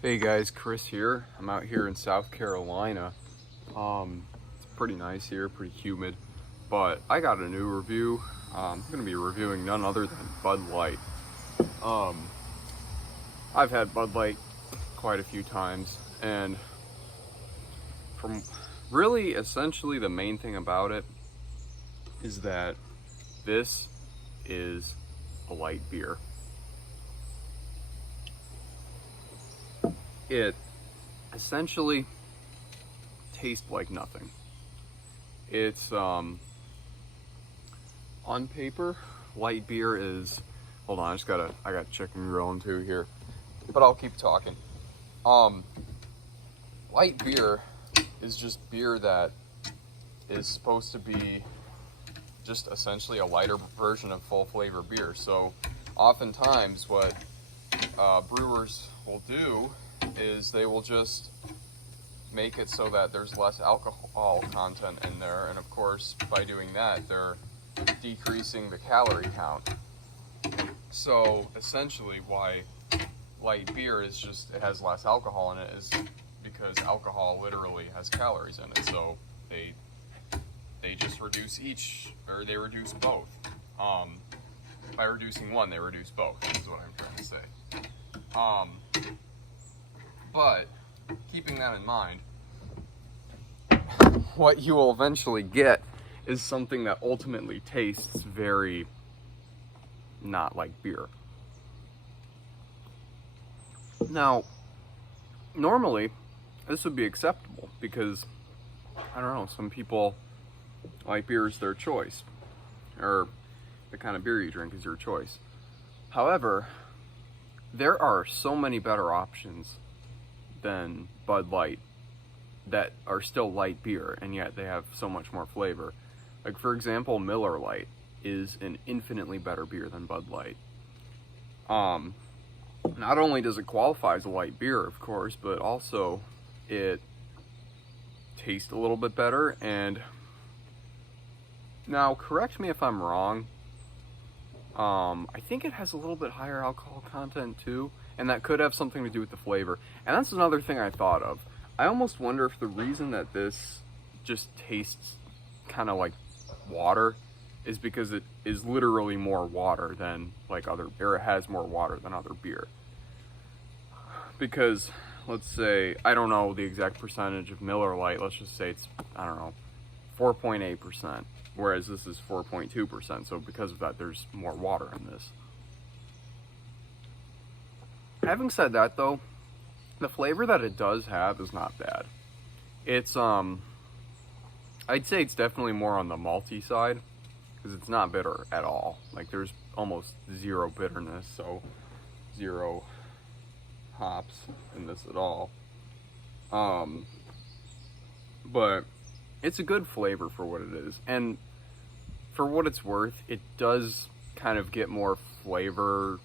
Hey guys, Chris here. I'm out here in South Carolina. It's pretty nice here, pretty humid, but I got a new review. I'm going to be reviewing none other than Bud Light. Um, I've had Bud Light quite a few times, and from really essentially the main thing about it is that this is a light beer. It essentially tastes like nothing. It's on paper, light beer is, hold on, I got chicken grilling too here, but I'll keep talking. Light beer is just beer that is supposed to be just essentially a lighter version of full flavor beer. So oftentimes what brewers will do is they will just make it so that there's less alcohol content in there, and of course by doing that they're decreasing the calorie count. So essentially why light beer is just, it has less alcohol in it, is because alcohol literally has calories in it. So they just reduce each, or they reduce both. By reducing one, they reduce both, is what I'm trying to say. But keeping that in mind, what you will eventually get is something that ultimately tastes very not like beer. Now, normally this would be acceptable because, I don't know, some people, light beer is their choice, or the kind of beer you drink is your choice. However, there are so many better options than Bud Light that are still light beer, and yet they have so much more flavor. Like, for example, Miller Lite is an infinitely better beer than Bud Light. Not only does it qualify as a light beer, of course, but also it tastes a little bit better. And now, correct me if I'm wrong, I think it has a little bit higher alcohol content too, and that could have something to do with the flavor. And that's another thing I thought of. I almost wonder if the reason that this just tastes kind of like water is because it is literally more water than like other, or it has more water than other beer. Because let's say, I don't know the exact percentage of Miller Lite, let's just say it's, I don't know, 4.8%, whereas this is 4.2%. So because of that, there's more water in this. Having said that though, the flavor that it does have is not bad. It's, I'd say it's definitely more on the malty side, because it's not bitter at all. Like, there's almost zero bitterness, so zero hops in this at all. But it's a good flavor for what it is, and for what it's worth, it does kind of get more flavorful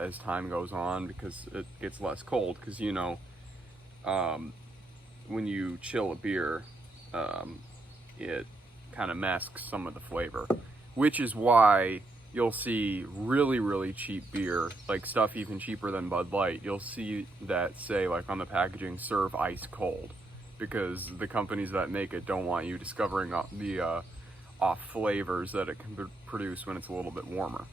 as time goes on because it gets less cold. Because, you know, when you chill a beer, it kind of masks some of the flavor, which is why you'll see really, really cheap beer, like stuff even cheaper than Bud Light. You'll see that say, like on the packaging, serve ice cold, because the companies that make it don't want you discovering the off flavors that it can produce when it's a little bit warmer.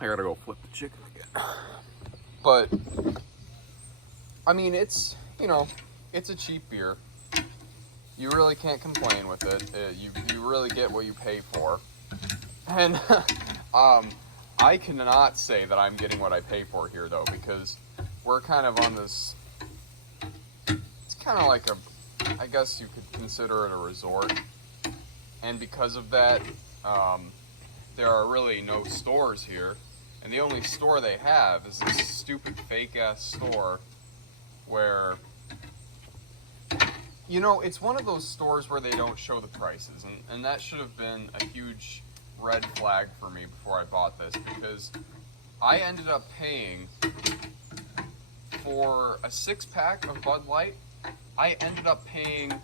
I gotta go flip the chicken again. But, I mean, it's, you know, it's a cheap beer. You really can't complain with it. You really get what you pay for. And I cannot say that I'm getting what I pay for here, though, because we're kind of on this, it's kind of like a, I guess you could consider it a resort. And because of that, there are really no stores here. And the only store they have is this stupid fake-ass store where, you know, it's one of those stores where they don't show the prices. And that should have been a huge red flag for me before I bought this, because I ended up paying for a 6-pack of Bud Light. I ended up paying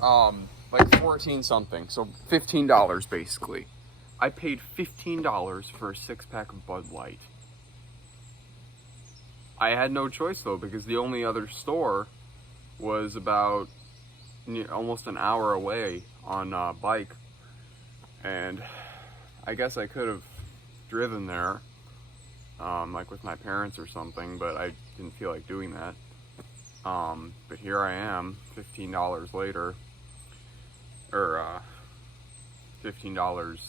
like 14 something, so $15 basically. I paid $15 for a 6-pack of Bud Light. I had no choice though, because the only other store was about almost an hour away on a bike, and I guess I could have driven there, like with my parents or something, but I didn't feel like doing that. But here I am, $15 later, or $15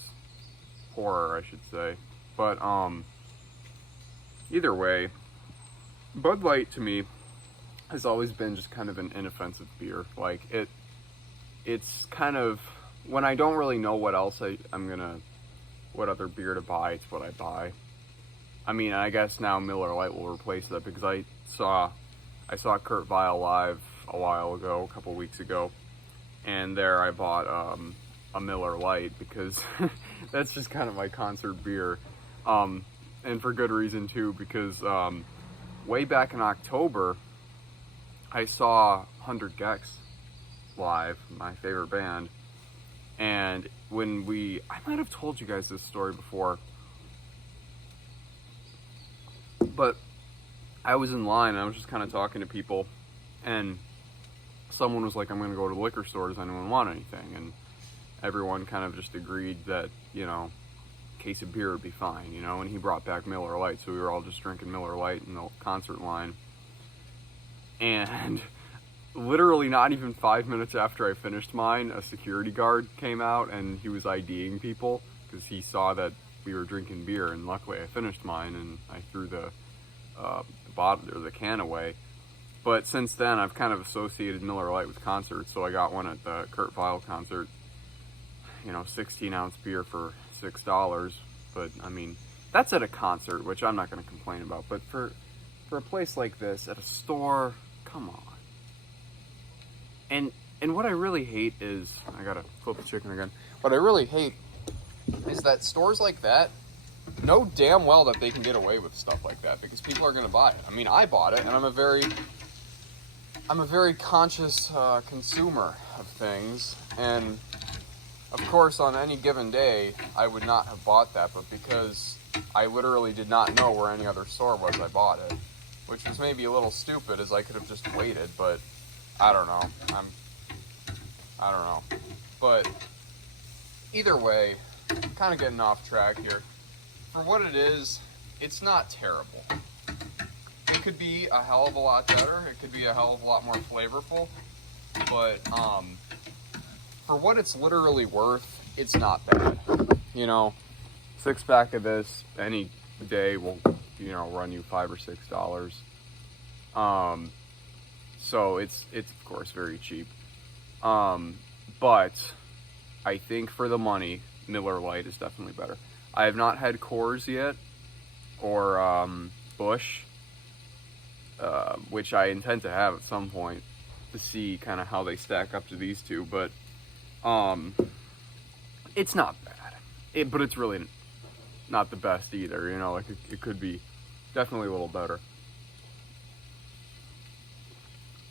poorer, I should say. But either way, Bud Light to me has always been just kind of an inoffensive beer. Like it's kind of, when I don't really know what else what other beer to buy, it's what I buy. I mean, I guess now Miller Lite will replace that, because I saw Kurt Vile live a while ago, a couple weeks ago, and there I bought a Miller Lite, because that's just kind of my concert beer, and for good reason too, because way back in October, I saw 100 Gex live, my favorite band, and I might have told you guys this story before, but I was in line, and I was just kind of talking to people, and someone was like, I'm going to go to the liquor store, does anyone want anything? And everyone kind of just agreed that, a case of beer would be fine, and he brought back Miller Lite, so we were all just drinking Miller Lite in the concert line. And literally not even 5 minutes after I finished mine, a security guard came out, and he was IDing people, because he saw that we were drinking beer, and luckily I finished mine, and I threw the bottle or the can away. But since then, I've kind of associated Miller Lite with concerts, so I got one at the Kurt Vile concert, 16-ounce beer for $6, but I mean, that's at a concert, which I'm not going to complain about, but for a place like this, at a store, come on. And what I really hate is, I gotta flip the chicken again, what I really hate is that stores like that know damn well that they can get away with stuff like that, because people are going to buy it. I mean, I bought it, and I'm a very conscious consumer of things, and of course on any given day I would not have bought that, but because I literally did not know where any other store was, I bought it, which was maybe a little stupid, as I could have just waited, but I don't know. I don't know. But either way, kind of getting off track here. For what it is, it's not terrible. It could be a hell of a lot better. It could be a hell of a lot more flavorful. But for what it's literally worth, it's not bad. 6-pack of this any day will, run you $5 or $6. So it's of course very cheap. But I think for the money, Miller Lite is definitely better. I have not had Coors yet, or Busch, which I intend to have at some point to see kind of how they stack up to these two. But it's not bad. But it's really not the best either. It could be definitely a little better.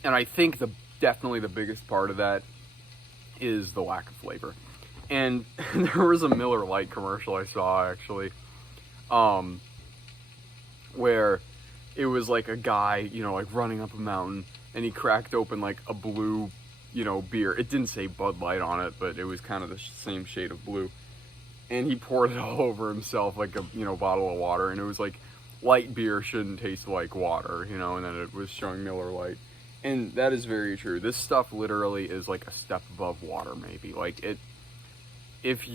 And I think definitely the biggest part of that is the lack of flavor. And there was a Miller Lite commercial I saw, actually, where it was like a guy, running up a mountain, and he cracked open like a blue, beer. It didn't say Bud Light on it, but it was kind of the same shade of blue. And he poured it all over himself like a, bottle of water. And it was like, light beer shouldn't taste like water, and then it was showing Miller Lite. And that is very true. This stuff literally is like a step above water, maybe. Like if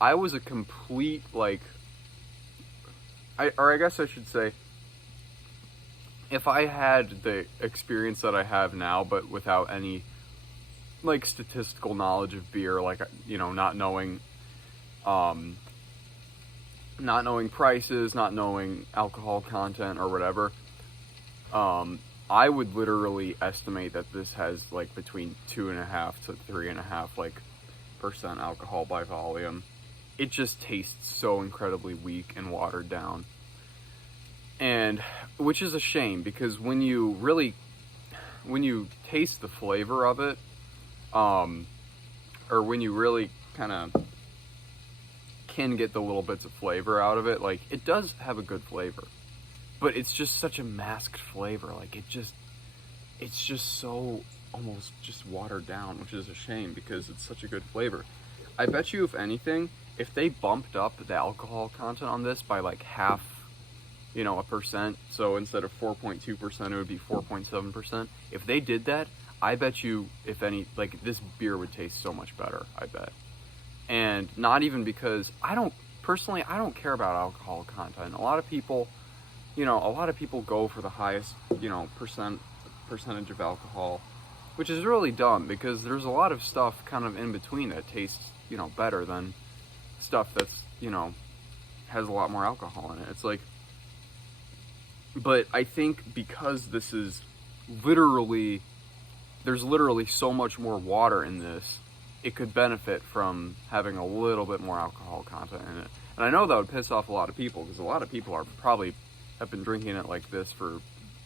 I was a complete, I guess I should say, if I had the experience that I have now, but without any, statistical knowledge of beer, not knowing prices, not knowing alcohol content or whatever, I would literally estimate that this has between 2.5 to 3.5% alcohol by volume. It just tastes so incredibly weak and watered down, and which is a shame, because when you taste the flavor of it, or when you really kind of can get the little bits of flavor out of it. Like, it does have a good flavor, but it's just such a masked flavor. Like, it's just so almost just watered down, which is a shame because it's such a good flavor. I bet you, if anything, if they bumped up the alcohol content on this by like half, you know, 1%, so instead of 4.2%, it would be 4.7%. If they did that, I bet you, if any, like, this beer would taste so much better, I bet. And not even because, personally, I don't care about alcohol content. A lot of people, you know, go for the highest, you know, percentage of alcohol, which is really dumb because there's a lot of stuff kind of in between that tastes, you know, better than stuff that's, you know, has a lot more alcohol in it. It's like, but I think because this is literally, there's literally so much more water in this, it could benefit from having a little bit more alcohol content in it. And I know that would piss off a lot of people because a lot of people have been drinking it like this for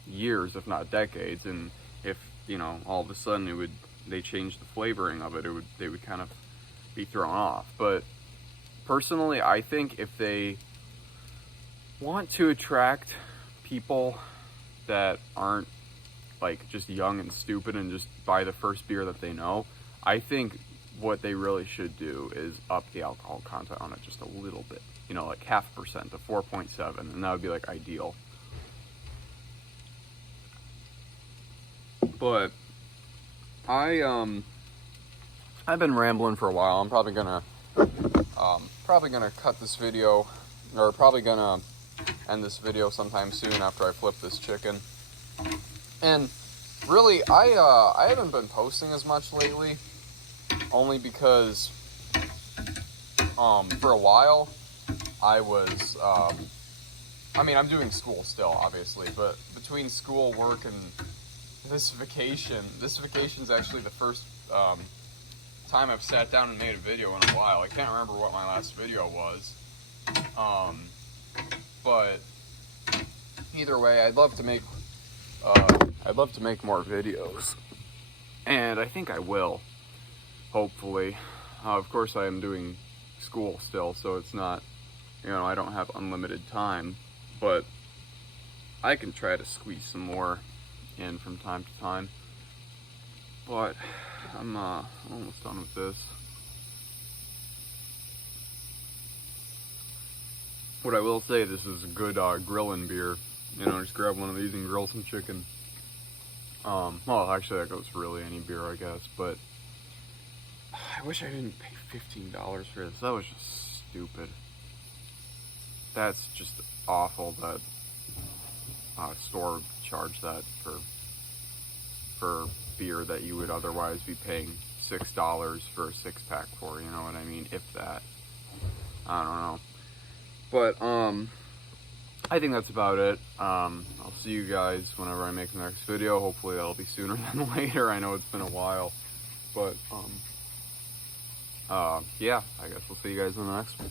years, if not decades. And if, you know, all of a sudden they change the flavoring of it, they would kind of be thrown off. But personally, I think if they want to attract people that aren't like just young and stupid and just buy the first beer that they know, I think what they really should do is up the alcohol content on it just a little bit, you know, like 0.5% to 4.7, and that would be like ideal. But I've been rambling for a while. I'm probably gonna cut this video, or probably gonna end this video sometime soon after I flip this chicken. And really, I haven't been posting as much lately, only because for a while I was I'm doing school still, obviously, but between school, work, and this vacation's actually the first time I've sat down and made a video in a while. I can't remember what my last video was, but either way, I'd love to make more videos, and I think I will, hopefully. Of course, I am doing school still, so it's not, you know, I don't have unlimited time, but I can try to squeeze some more in from time to time. But I'm almost done with this. What I will say, this is a good grilling beer. You know, just grab one of these and grill some chicken. Well, actually, that goes for really any beer, I guess. But I wish I didn't pay $15 for this. That was just stupid. That's just awful that store charge that for beer that you would otherwise be paying $6 for a 6-pack for, you know what I mean? If that. I don't know. But I think that's about it. I'll see you guys whenever I make the next video. Hopefully that'll be sooner than later. I know it's been a while. But yeah, I guess we'll see you guys in the next one.